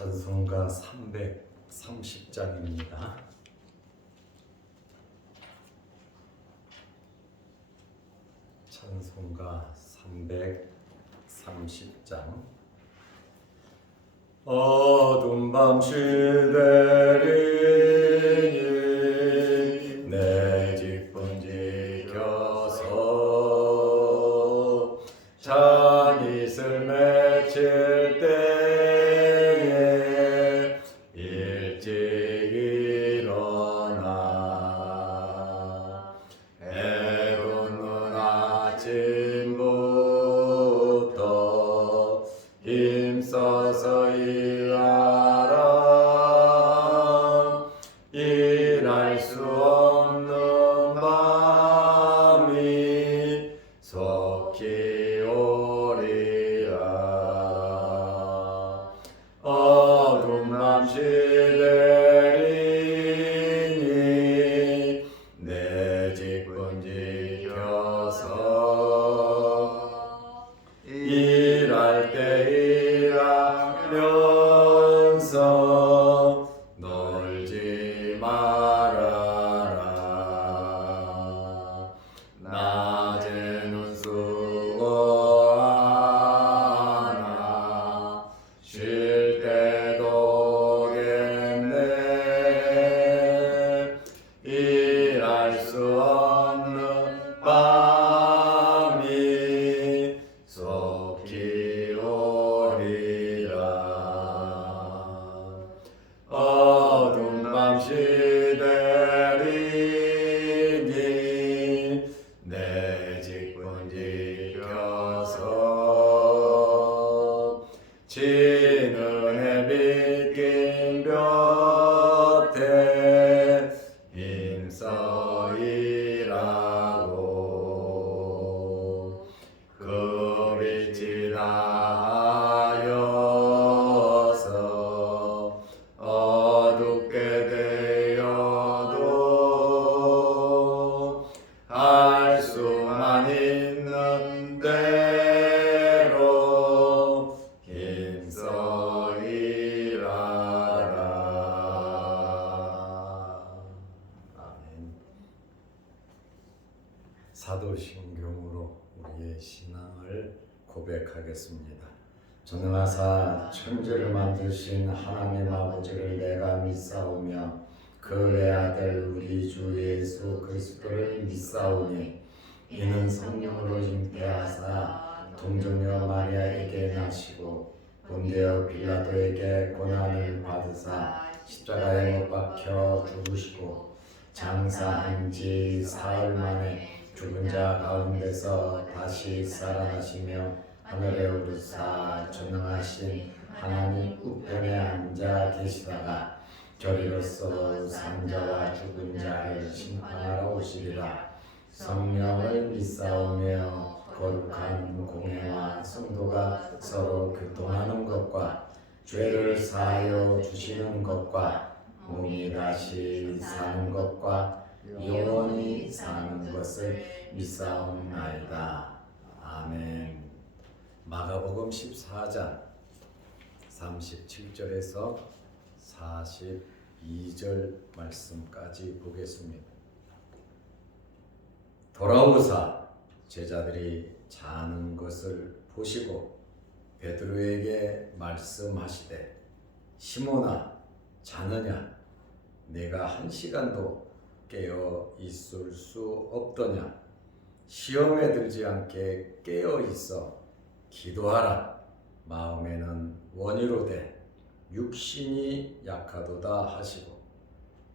찬송가 330장입니다. 찬송가 330장. 어두운 밤 시대니 내 직분 지켜서 잔이슬 맺힐 때에 일찍 일어나 해 돋는 아침부터 힘써서 일하라. 일할 수 없는 밤이 속히 오리라. 어두운 밤 시대니 내 직분 지켜서 일할 때 일하면서 놀지 말아라. 낮에는 수고하나 쉴 때도 겠네. 일할 수 없는 밤이 속히 오리라. 어두운 밤 시대니 내 직분 지켜서 지는 해 비낀 볕에 힘써 일하고 그 빛이 다하여서 어둡게 되어도 할 수만 있는 대로 힘써 일하라. 아멘. 사도신경으로 우리의 신앙을 고백하겠습니다. 전능하사 천지를 만드신 하나님 아버지를 내가 믿사오며 그 외아들 우리 주 예수 그리스도를 믿사오니 이는 성령으로 잉태하사 동정녀 마리아에게 나시고 본디오 빌라도에게 고난을 받으사 십자가에 못 박혀 죽으시고 장사한 지 사흘 만에 죽은 자 가운데서 다시 살아나시며 하늘에 오르사 전능하신 하나님 우편에 앉아 계시다가 저리로서 산자와 죽은 자를 심판하러 오시리라. 성령을 믿사오며 거룩한 공회와 성도가 서로 교통하는 것과 죄를 사하여 주시는 것과 몸이 다시 사는 것과 영원히 사는 것을 믿사옵나이다. 아멘. 마가복음 14장 37절에서 42절 말씀까지 보겠습니다. 돌아오사 제자들이 자는 것을 보시고 베드로에게 말씀하시되 시몬아 자느냐 내가 1시간도 깨어 있을 수 없더냐. 시험에 들지 않게 깨어 있어 기도하라. 마음에는 원이로되 육신이 약하도다 하시고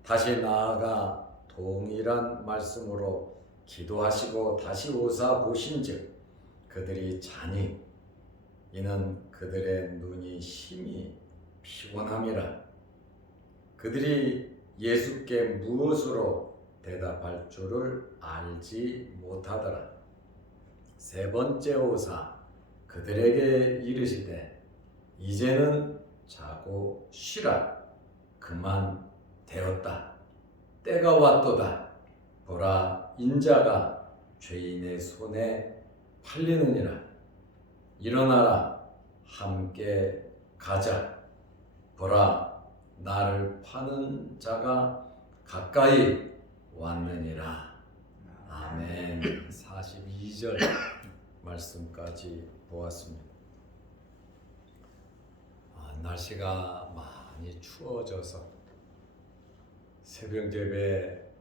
다시 나아가 동일한 말씀으로 기도하시고 다시 오사 보신즉 그들이 자니 이는 그들의 눈이 심히 피곤함이라. 그들이 예수께 무엇으로 대답할 줄을 알지 못하더라. 세 번째 오사 그들에게 이르시되 이제는 자고 쉬라. 그만 되었다. 때가 왔도다. 보라 인자가 죄인의 손에 팔리느니라. 일어나라 함께 가자. 보라, 나를 파는 자가 가까이 왔느니라. 아멘. 42절 말씀까지 보았습니다. 날씨가 많이 추워져서 새벽 예배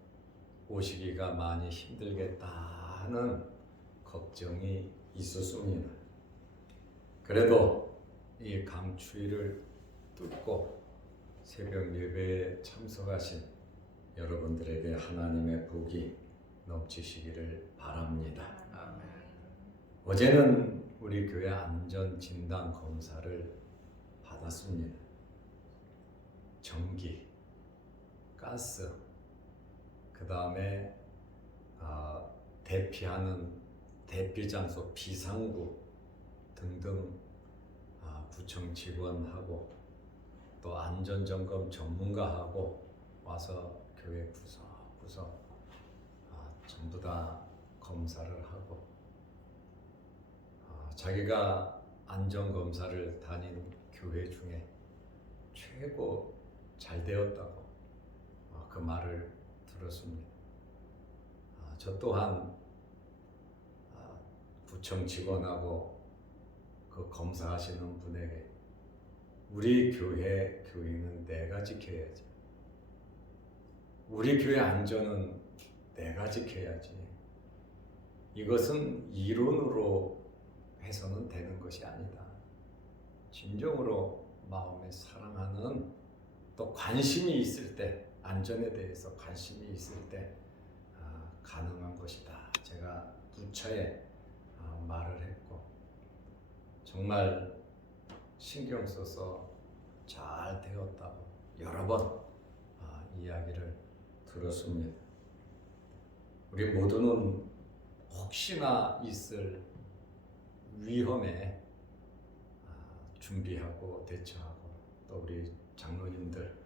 오시기가 많이 힘들겠다 하는 걱정이 있었습니다. 그래도 이 강추위를 뚫고 새벽 예배에 참석하신 여러분들에게 하나님의 복이 넘치시기를 바랍니다. 어제는 우리 교회 안전진단 검사를 받았습니다. 전기, 가스, 그 다음에 대피하는 대피장소 비상구 등등 구청 직원하고 또 안전점검 전문가하고 와서 교회 구석구석 전부 다 검사를 하고 자기가 안전검사를 다닌 교회 중에 최고 잘 되었다고 그 말을 들었습니다. 저 또한 구청 직원하고 그 검사하시는 분에게 우리 교회 교인은 내가 지켜야지. 우리 교회 안전은 내가 지켜야지. 이것은 이론으로 해서는 되는 것이 아니다. 진정으로 마음에 사랑하는 또 관심이 있을 때 안전에 대해서 관심이 있을 때 가능한 것이다. 제가 누차에 말을 했고 정말 신경 써서 잘 되었다고 여러 번 이야기를 들었습니다. 우리 모두는 혹시나 있을 위험에 준비하고 대처하고 또 우리 장로님들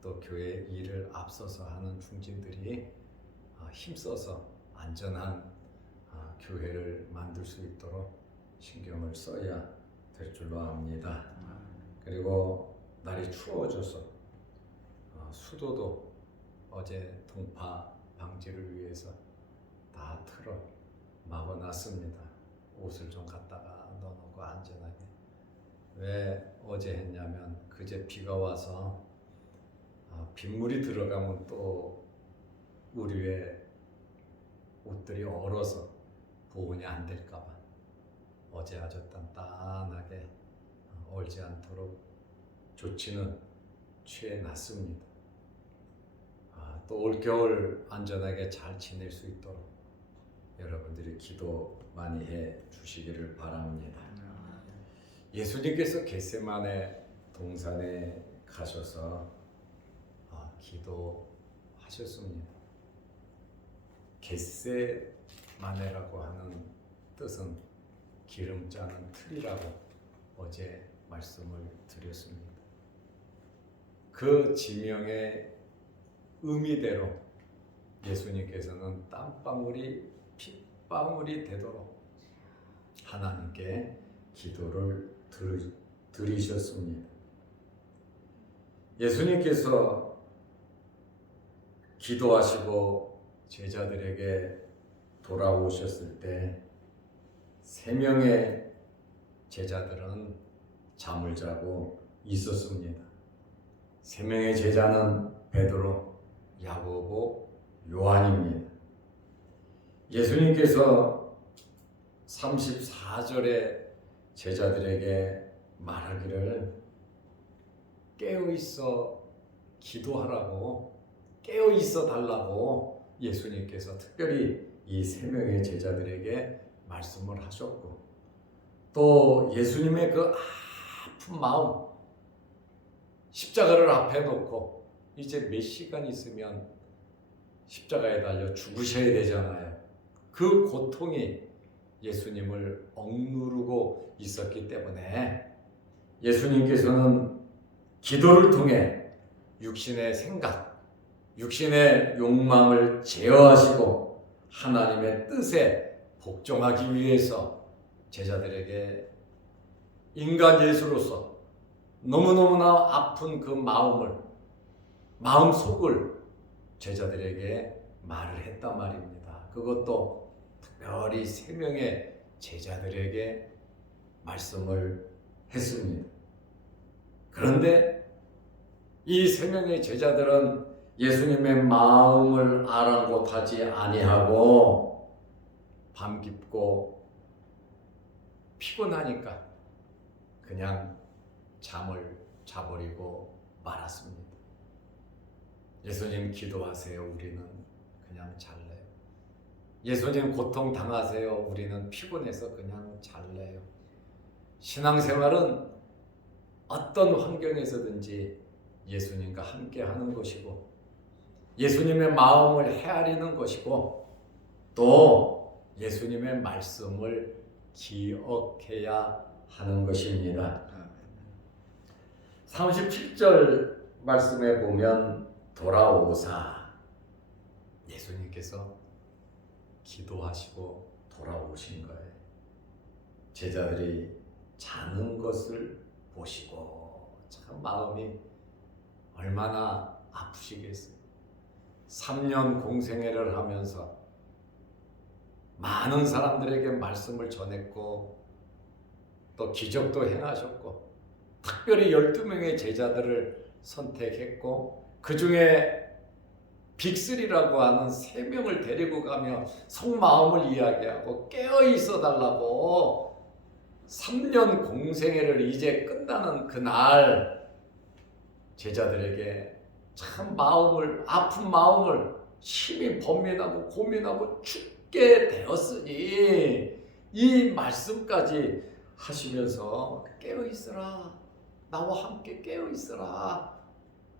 또 교회 일을 앞서서 하는 중진들이 힘써서 안전한 교회를 만들 수 있도록 신경을 써야 될 줄로 압니다. 그리고 날이 추워져서 수도도 어제 동파 방지를 위해서 다 틀어 막아놨습니다. 옷을 좀 갖다가 넣어놓고 안전하게. 왜 어제 했냐면 그제 비가 와서 빗물이 들어가면 또 우리의 옷들이 얼어서 보온이 안 될까 봐 어제 아주 단단하게 얼지 않도록 조치는 취해놨습니다. 또 올겨울 안전하게 잘 지낼 수 있도록 여러분들이 기도 많이 해 주시기를 바랍니다. 예수님께서 겟세마네 동산에 가셔서 기도하셨습니다. 겟세마네라고 하는 뜻은 기름 짜는 틀이라고 어제 말씀을 드렸습니다. 그 지명의 의미대로 예수님께서는 땀방울이 핏방울이 되도록 하나님께 기도를 드리셨습니다. 예수님께서 기도하시고 제자들에게 돌아오셨을 때 3명의 제자들은 잠을 자고 있었습니다. 3명의 제자는 베드로, 야고보, 요한입니다. 예수님께서 34절에 제자들에게 말하기를 깨어있어 기도하라고, 깨어있어 달라고 예수님께서 특별히 이 3명의 제자들에게 말씀을 하셨고 또 예수님의 그 아픈 마음 십자가를 앞에 놓고 이제 몇 시간 있으면 십자가에 달려 죽으셔야 되잖아요. 그 고통이 예수님을 억누르고 있었기 때문에 예수님께서는 기도를 통해 육신의 생각, 육신의 욕망을 제어하시고 하나님의 뜻에 복종하기 위해서 제자들에게 인간 예수로서 너무너무나 아픈 그 마음 속을 제자들에게 말을 했단 말입니다. 그것도 특별히 3명의 제자들에게 말씀을 했습니다. 그런데 이 3명의 제자들은 예수님의 마음을 아랑곳하지 아니하고 밤 깊고 피곤하니까 그냥 잠을 자버리고 말았습니다. 예수님 기도하세요. 우리는 그냥 잘래요. 예수님 고통 당하세요. 우리는 피곤해서 그냥 잘래요. 신앙생활은 어떤 환경에서든지 예수님과 함께 하는 것이고 예수님의 마음을 헤아리는 것이고 또 예수님의 말씀을 기억해야 하는 것입니다. 37절 말씀에 보면 돌아오사 예수님께서 기도하시고 돌아오신 거예요. 제자들이 자는 것을 보시고 참 마음이 얼마나 아프시겠어요. 3년 공생애를 하면서 많은 사람들에게 말씀을 전했고 또 기적도 행하셨고 특별히 12명의 제자들을 선택했고 그 중에 빅3라고 하는 3명을 데리고 가며 속마음을 이야기하고 깨어있어 달라고 3년 공생애를 이제 끝나는 그날 제자들에게 참 아픈 마음을 심히 번민하고 고민하고 죽게 되었으니 이 말씀까지 하시면서 깨어있으라. 나와 함께 깨어있으라.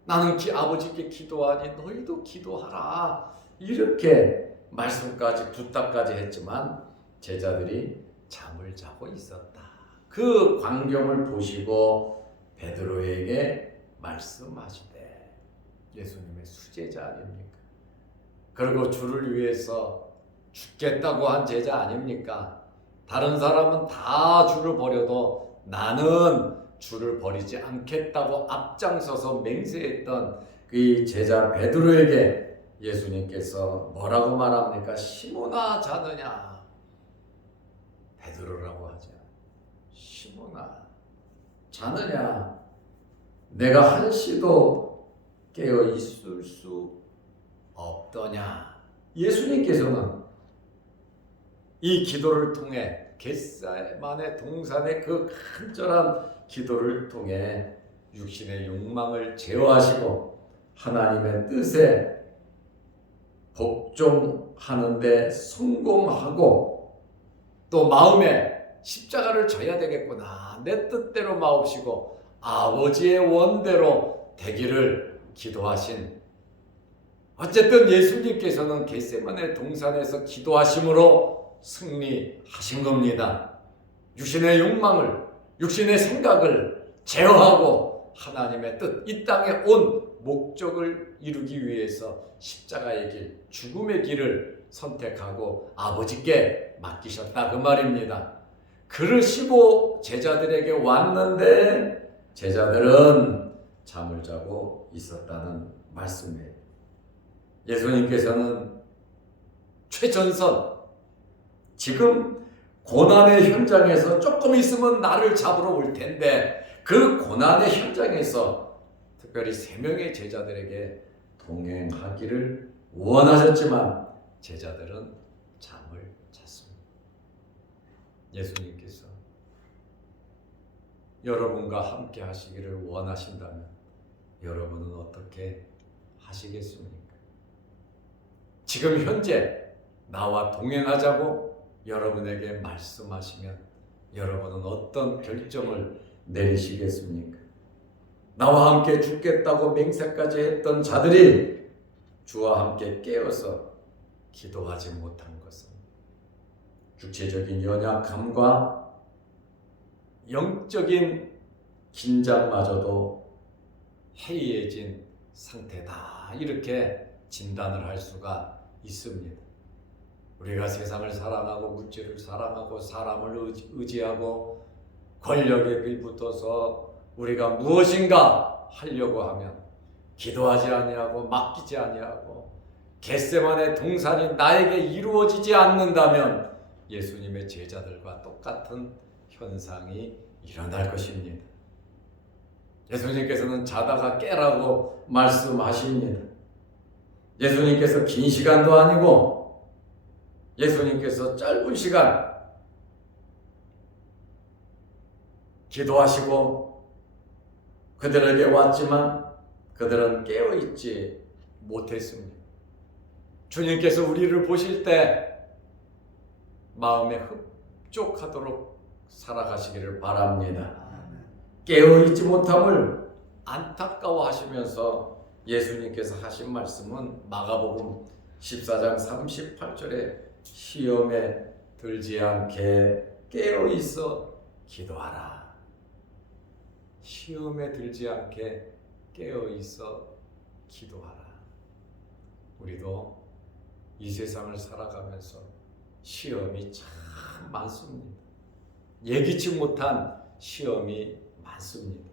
나는 아버지께 기도하니 너희도 기도하라. 이렇게 말씀까지 부탁까지 했지만 제자들이 잠을 자고 있었다. 그 광경을 보시고 베드로에게 말씀하시되 예수님의 수제자 아닙니까? 그리고 주를 위해서 죽겠다고 한 제자 아닙니까? 다른 사람은 다 주를 버려도 나는 주를 버리지 않겠다고 앞장서서 맹세했던 그 제자 베드로에게 예수님께서 뭐라고 말합니까? 시몬아 자느냐? 베드로라고 하죠. 시몬아 자느냐? 내가 한시도 깨어 있을 수 없더냐? 예수님께서는 이 기도를 통해 겟세마네 동산의 그 간절한 기도를 통해 육신의 욕망을 제어하시고 하나님의 뜻에 복종하는 데 성공하고 또 마음에 십자가를 져야 되겠구나. 내 뜻대로 마옵시고 아버지의 원대로 되기를 기도하신 어쨌든 예수님께서는 겟세마네 동산에서 기도하심으로 승리하신 겁니다. 육신의 욕망을 육신의 생각을 제어하고 하나님의 뜻, 이 땅에 온 목적을 이루기 위해서 십자가의 길, 죽음의 길을 선택하고 아버지께 맡기셨다 그 말입니다. 그러시고 제자들에게 왔는데 제자들은 잠을 자고 있었다는 말씀이에요. 예수님께서는 최전선, 지금 고난의 현장에서 조금 있으면 나를 잡으러 올 텐데 그 고난의 현장에서 특별히 3명의 제자들에게 동행하기를 원하셨지만 제자들은 잠을 잤습니다. 예수님께서 여러분과 함께 하시기를 원하신다면 여러분은 어떻게 하시겠습니까? 지금 현재 나와 동행하자고 여러분에게 말씀하시면 여러분은 어떤 결정을 내리시겠습니까? 나와 함께 죽겠다고 맹세까지 했던 자들이 주와 함께 깨어서 기도하지 못한 것은 육체적인 연약함과 영적인 긴장마저도 해이해진 상태다. 이렇게 진단을 할 수가 있습니다. 우리가 세상을 사랑하고 물질을 사랑하고 사람을 의지하고 권력에 붙어서 우리가 무엇인가 하려고 하면 기도하지 아니하고 맡기지 아니하고 겟세마네 동산이 나에게 이루어지지 않는다면 예수님의 제자들과 똑같은 현상이 일어날 것입니다. 예수님께서는 자다가 깨라고 말씀하십니다. 예수님께서 긴 시간도 아니고 예수님께서 짧은 시간 기도하시고 그들에게 왔지만 그들은 깨어있지 못했습니다. 주님께서 우리를 보실 때 마음에 흡족하도록 살아가시기를 바랍니다. 깨어있지 못함을 안타까워하시면서 예수님께서 하신 말씀은 마가복음 14장 38절에 시험에 들지 않게 깨어있어 기도하라. 시험에 들지 않게 깨어있어 기도하라. 우리도 이 세상을 살아가면서 시험이 참 많습니다. 예기치 못한 시험이 많습니다.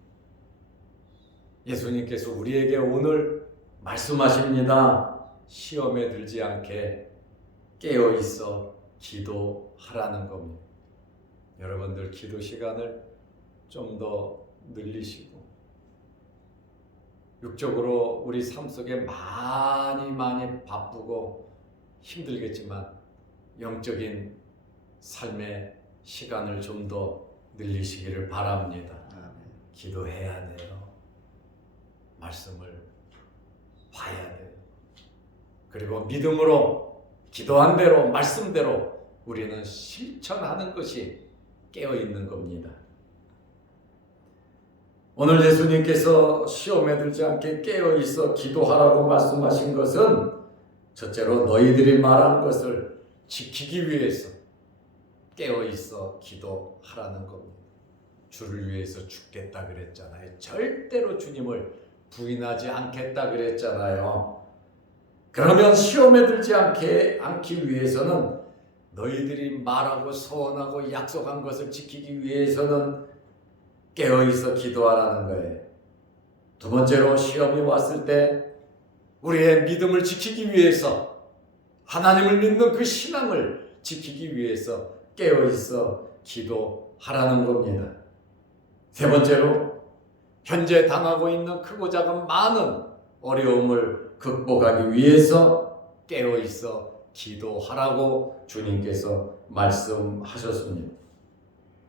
예수님께서 우리에게 오늘 말씀하십니다. 시험에 들지 않게 깨어있어 기도하라는 겁니다. 여러분들 기도 시간을 좀 더 늘리시고 육적으로 우리 삶 속에 많이 바쁘고 힘들겠지만 영적인 삶의 시간을 좀 더 늘리시기를 바랍니다. 기도해야 돼요. 말씀을 봐야 돼요. 그리고 믿음으로 기도한 대로 말씀대로 우리는 실천하는 것이 깨어있는 겁니다. 오늘 예수님께서 시험에 들지 않게 깨어있어 기도하라고 말씀하신 것은 첫째로 너희들이 말한 것을 지키기 위해서 깨어있어 기도하라는 겁니다. 주를 위해서 죽겠다 그랬잖아요. 절대로 주님을 부인하지 않겠다 그랬잖아요. 그러면 시험에 들지 않기 위해서는 너희들이 말하고 소원하고 약속한 것을 지키기 위해서는 깨어있어 기도하라는 거예요. 두 번째로 시험이 왔을 때 우리의 믿음을 지키기 위해서 하나님을 믿는 그 신앙을 지키기 위해서 깨어있어 기도하라는 겁니다. 세 번째로 현재 당하고 있는 크고 작은 많은 어려움을 극복하기 위해서 깨어있어 기도하라고 주님께서 말씀하셨습니다.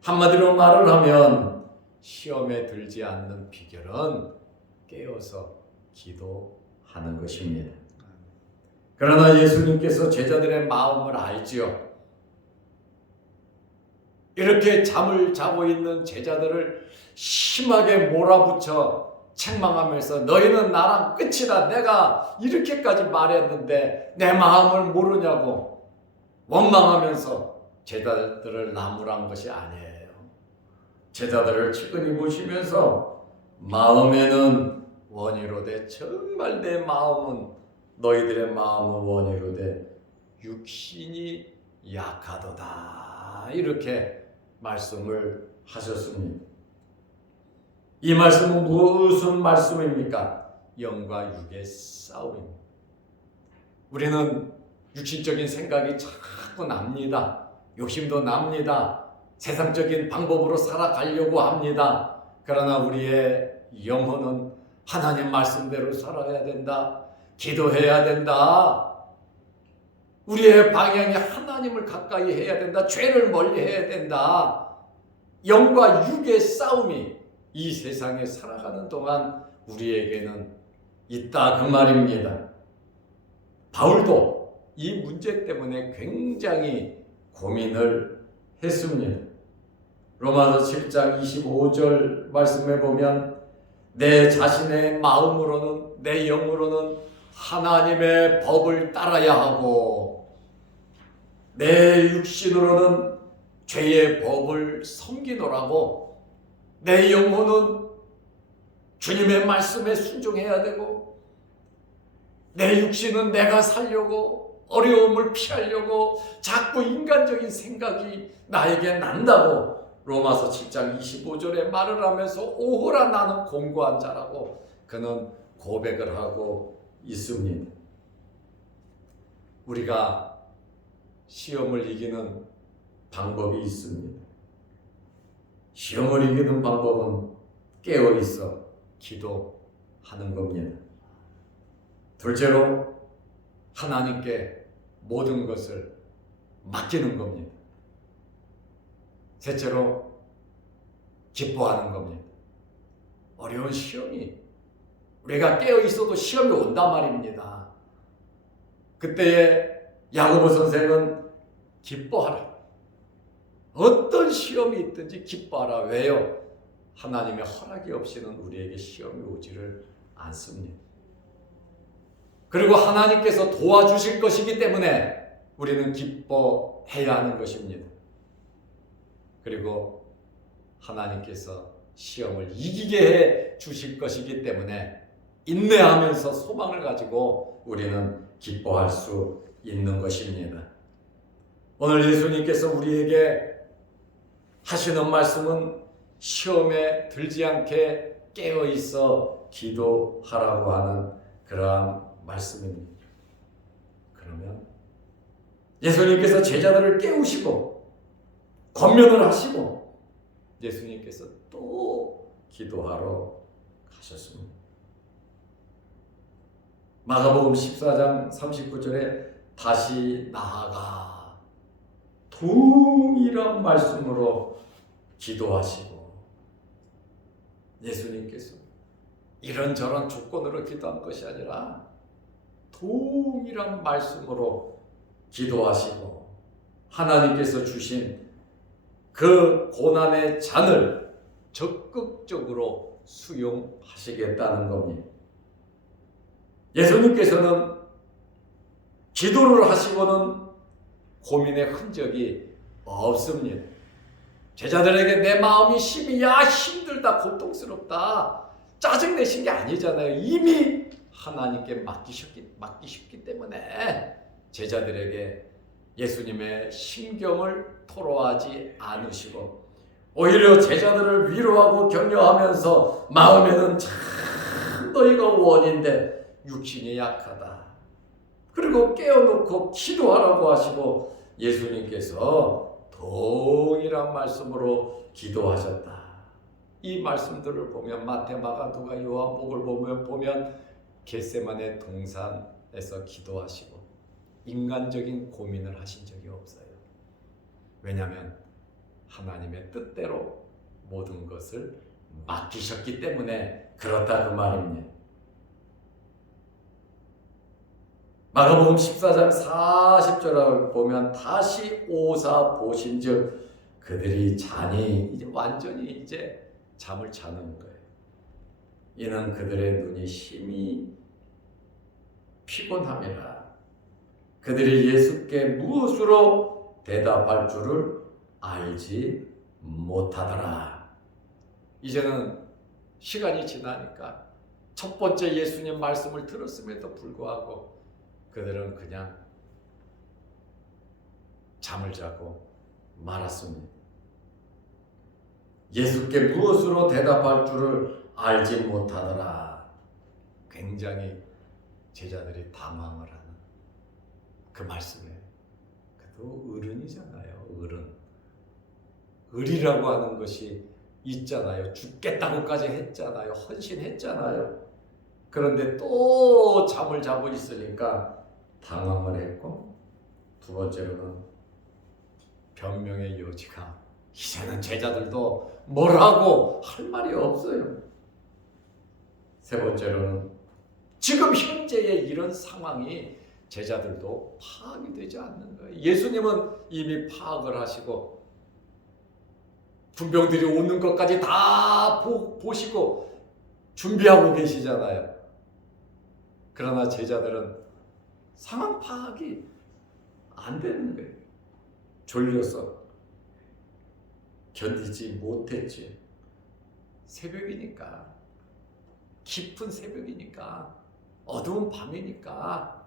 한마디로 말을 하면 시험에 들지 않는 비결은 깨어서 기도하는 것입니다. 그러나 예수님께서 제자들의 마음을 알지요. 이렇게 잠을 자고 있는 제자들을 심하게 몰아붙여 책망하면서 너희는 나랑 끝이다. 내가 이렇게까지 말했는데 내 마음을 모르냐고 원망하면서 제자들을 나무란 것이 아니에요. 제자들을 측은히 보시면서 마음에는 원이로되 정말 내 마음은 너희들의 마음은 원이로되 육신이 약하도다. 이렇게 말씀을 하셨습니다. 이 말씀은 무슨 말씀입니까? 영과 육의 싸움입니다. 우리는 육신적인 생각이 자꾸 납니다. 욕심도 납니다. 세상적인 방법으로 살아가려고 합니다. 그러나 우리의 영혼은 하나님 말씀대로 살아야 된다. 기도해야 된다. 우리의 방향이 하나님을 가까이 해야 된다. 죄를 멀리 해야 된다. 영과 육의 싸움이 이 세상에 살아가는 동안 우리에게는 있다 그 말입니다. 바울도 이 문제 때문에 굉장히 고민을 했습니다. 로마서 7장 25절 말씀에 보면 내 자신의 마음으로는 내 영으로는 하나님의 법을 따라야 하고 내 육신으로는 죄의 법을 섬기노라고 내 영혼은 주님의 말씀에 순종해야 되고 내 육신은 내가 살려고 어려움을 피하려고 자꾸 인간적인 생각이 나에게 난다고 로마서 7장 25절에 말을 하면서 오호라 나는 공고한 자라고 그는 고백을 하고 있습니다. 우리가 시험을 이기는 방법이 있습니다. 시험을 이기는 방법은 깨어 있어 기도하는 겁니다. 둘째로 하나님께 모든 것을 맡기는 겁니다. 셋째로 기뻐하는 겁니다. 어려운 시험이 우리가 깨어 있어도 시험이 온단 말입니다. 그때에 야고보 선생은 기뻐하라. 어떤 시험이 있든지 기뻐하라. 왜요? 하나님의 허락이 없이는 우리에게 시험이 오지를 않습니다. 그리고 하나님께서 도와주실 것이기 때문에 우리는 기뻐해야 하는 것입니다. 그리고 하나님께서 시험을 이기게 해 주실 것이기 때문에 인내하면서 소망을 가지고 우리는 기뻐할 수 있는 것입니다. 오늘 예수님께서 우리에게 하시는 말씀은 시험에 들지 않게 깨어 있어 기도하라고 하는 그러한 말씀입니다. 그러면 예수님께서 제자들을 깨우시고 권면을 하시고 예수님께서 또 기도하러 가셨습니다. 마가복음 14장 39절에 다시 나아가 동일한 말씀으로 기도하시고 예수님께서 이런저런 조건으로 기도한 것이 아니라 동일한 말씀으로 기도하시고 하나님께서 주신 그 고난의 잔을 적극적으로 수용하시겠다는 겁니다. 예수님께서는 기도를 하시고는 고민의 흔적이 없습니다. 제자들에게 내 마음이 심히 힘들다, 고통스럽다, 짜증내신 게 아니잖아요. 이미 하나님께 맡기셨기 때문에 제자들에게 예수님의 심경을 토로하지 않으시고 오히려 제자들을 위로하고 격려하면서 마음에는 참 너희가 원인데 육신이 약하다. 그리고 깨어놓고 기도하라고 하시고 예수님께서 동일한 말씀으로 기도하셨다. 이 말씀들을 보면 마태, 마가, 누가, 요한복음을 보면 겟세마네 동산에서 기도하시고 인간적인 고민을 하신 적이 없어요. 왜냐하면 하나님의 뜻대로 모든 것을 맡기셨기 때문에 그렇다 그 말입니다. 마가복음 14장 40절을 보면 다시 오사 보신즉 그들이 잔이 이제 완전히 잠을 자는 거예요. 이는 그들의 눈이 심히 피곤함이라. 그들이 예수께 무엇으로 대답할 줄을 알지 못하더라. 이제는 시간이 지나니까 첫 번째 예수님 말씀을 들었음에도 불구하고 그들은 그냥 잠을 자고 말았습니다. 예수께 무엇으로 대답할 줄을 알지 못하더라. 굉장히 제자들이 당황을 하는 그 말씀이에요. 그래도 어른이잖아요. 어른. 을이라고 하는 것이 있잖아요. 죽겠다고까지 했잖아요. 헌신했잖아요. 그런데 또 잠을 자고 있으니까 당황을 했고, 두 번째로는 변명의 여지가 이제는 제자들도 뭐라고 할 말이 없어요. 세 번째로는 지금 현재의 이런 상황이 제자들도 파악이 되지 않는 거예요. 예수님은 이미 파악을 하시고 군병들이 오는 것까지 다 보시고 준비하고 계시잖아요. 그러나 제자들은 상황 파악이 안 되는 거예요. 졸려서 견디지 못했지. 새벽이니까, 깊은 새벽이니까, 어두운 밤이니까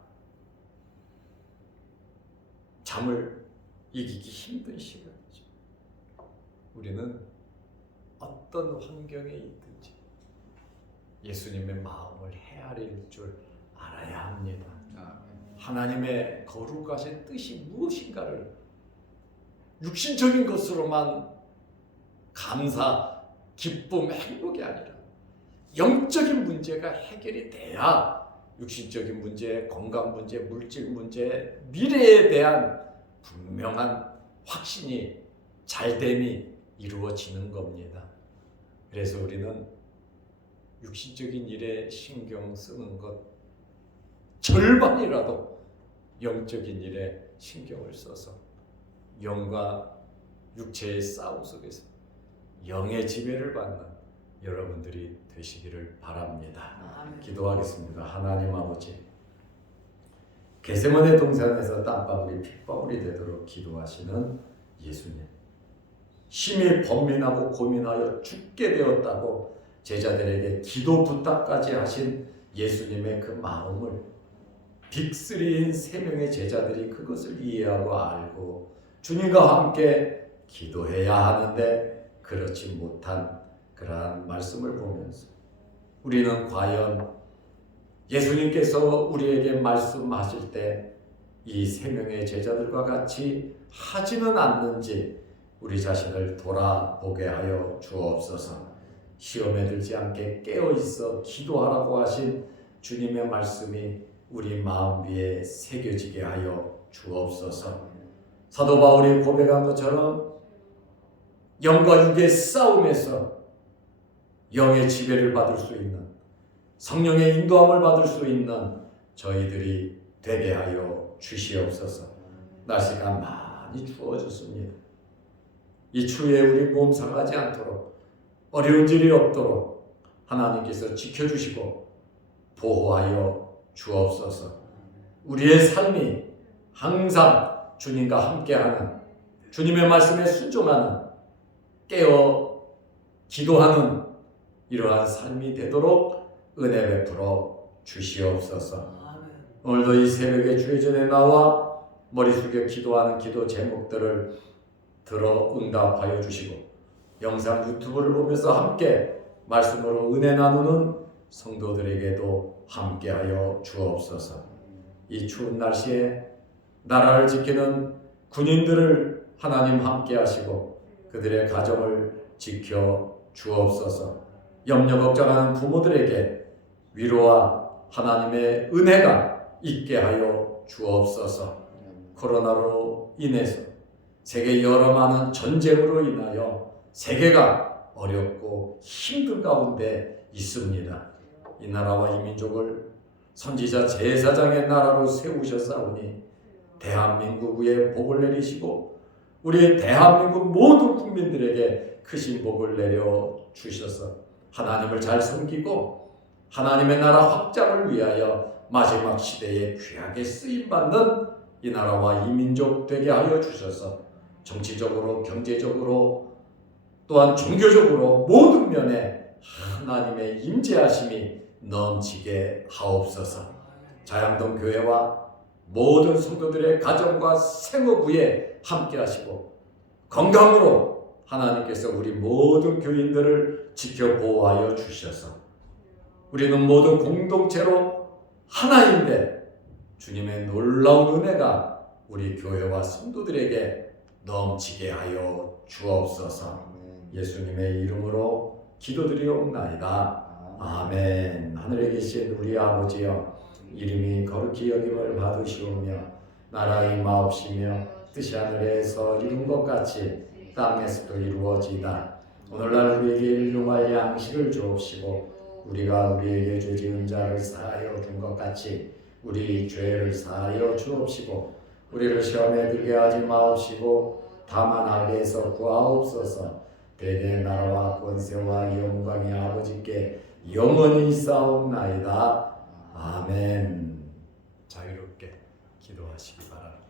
잠을 이기기 힘든 시간이죠. 우리는 어떤 환경에 있든지 예수님의 마음을 헤아릴 줄 알아야 합니다. 하나님의 거룩하신 뜻이 무엇인가를 육신적인 것으로만 감사, 기쁨, 행복이 아니라 영적인 문제가 해결이 돼야 육신적인 문제, 건강 문제, 물질 문제, 미래에 대한 분명한 확신이 잘됨이 이루어지는 겁니다. 그래서 우리는 육신적인 일에 신경 쓰는 것 절반이라도 영적인 일에 신경을 써서 영과 육체의 싸움 속에서 영의 지배를 받는 여러분들이 되시기를 바랍니다. 기도하겠습니다. 하나님 아버지, 겟세마네 동산에서 땀방울이 핏방울이 되도록 기도하시는 예수님, 심히 번민하고 고민하여 죽게 되었다고 제자들에게 기도 부탁까지 하신 예수님의 그 마음을 빅3인 3명의 제자들이 그것을 이해하고 알고 주님과 함께 기도해야 하는데 그렇지 못한 그러한 말씀을 보면서 우리는 과연 예수님께서 우리에게 말씀하실 때 이 3명의 제자들과 같이 하지는 않는지 우리 자신을 돌아보게 하여 주옵소서. 시험에 들지 않게 깨어있어 기도하라고 하신 주님의 말씀이 우리 마음 위에 새겨지게 하여 주옵소서. 사도 바울이 고백한 것처럼 영과 육의 싸움에서 영의 지배를 받을 수 있는, 성령의 인도함을 받을 수 있는 저희들이 되게 하여 주시옵소서. 날씨가 많이 추워졌습니다. 이 추위에 우리 몸 상하지 않도록, 어려운 일이 없도록 하나님께서 지켜주시고 보호하여 주옵소서. 우리의 삶이 항상 주님과 함께하는, 주님의 말씀에 순종하는, 깨어 기도하는 이러한 삶이 되도록 은혜 베풀어 주시옵소서. 오늘도 이 새벽에 주의 전에 나와 머리 숙여 기도하는 기도 제목들을 들어 응답하여 주시고 영상 유튜브를 보면서 함께 말씀으로 은혜 나누는 성도들에게도 함께하여 주옵소서. 이 추운 날씨에 나라를 지키는 군인들을 하나님 함께 하시고 그들의 가정을 지켜 주옵소서. 염려 걱정하는 부모들에게 위로와 하나님의 은혜가 있게 하여 주옵소서. 코로나로 인해서 세계 여러 많은 전쟁으로 인하여 세계가 어렵고 힘든 가운데 있습니다. 이 나라와 이 민족을 선지자 제사장의 나라로 세우셨사오니 대한민국 위에 복을 내리시고 우리 대한민국 모든 국민들에게 크신 복을 내려 주셔서 하나님을 잘 섬기고 하나님의 나라 확장을 위하여 마지막 시대에 귀하게 쓰임받는 이 나라와 이 민족 되게 하여 주셔서 정치적으로, 경제적으로, 또한 종교적으로 모든 면에 하나님의 임재하심이 넘치게 하옵소서. 자양동 교회와 모든 성도들의 가정과 생업 위에 함께 하시고 건강으로 하나님께서 우리 모든 교인들을 지켜 보호하여 주셔서 우리는 모든 공동체로 하나인데 주님의 놀라운 은혜가 우리 교회와 성도들에게 넘치게 하여 주옵소서. 예수님의 이름으로 기도드리옵나이다. 아멘. 하늘에 계신 우리 아버지여, 이름이 거룩히 여김을 받으시오며 나라의 마옵시며 뜻이 하늘에서 이룬 것 같이 땅에서도 이루어지이다. 오늘날 우리에게 일용할 양식을 주옵시고 우리가 우리에게 죄 지은 자를 사하여 준 것 같이 우리 죄를 사하여 주옵시고 우리를 시험에 들게 하지 마옵시고 다만 악에서 구하옵소서. 대대 나라와 권세와 영광이 아버지께 영원히 있사옵나이다. 아멘. 자유롭게 기도하시기 바랍니다.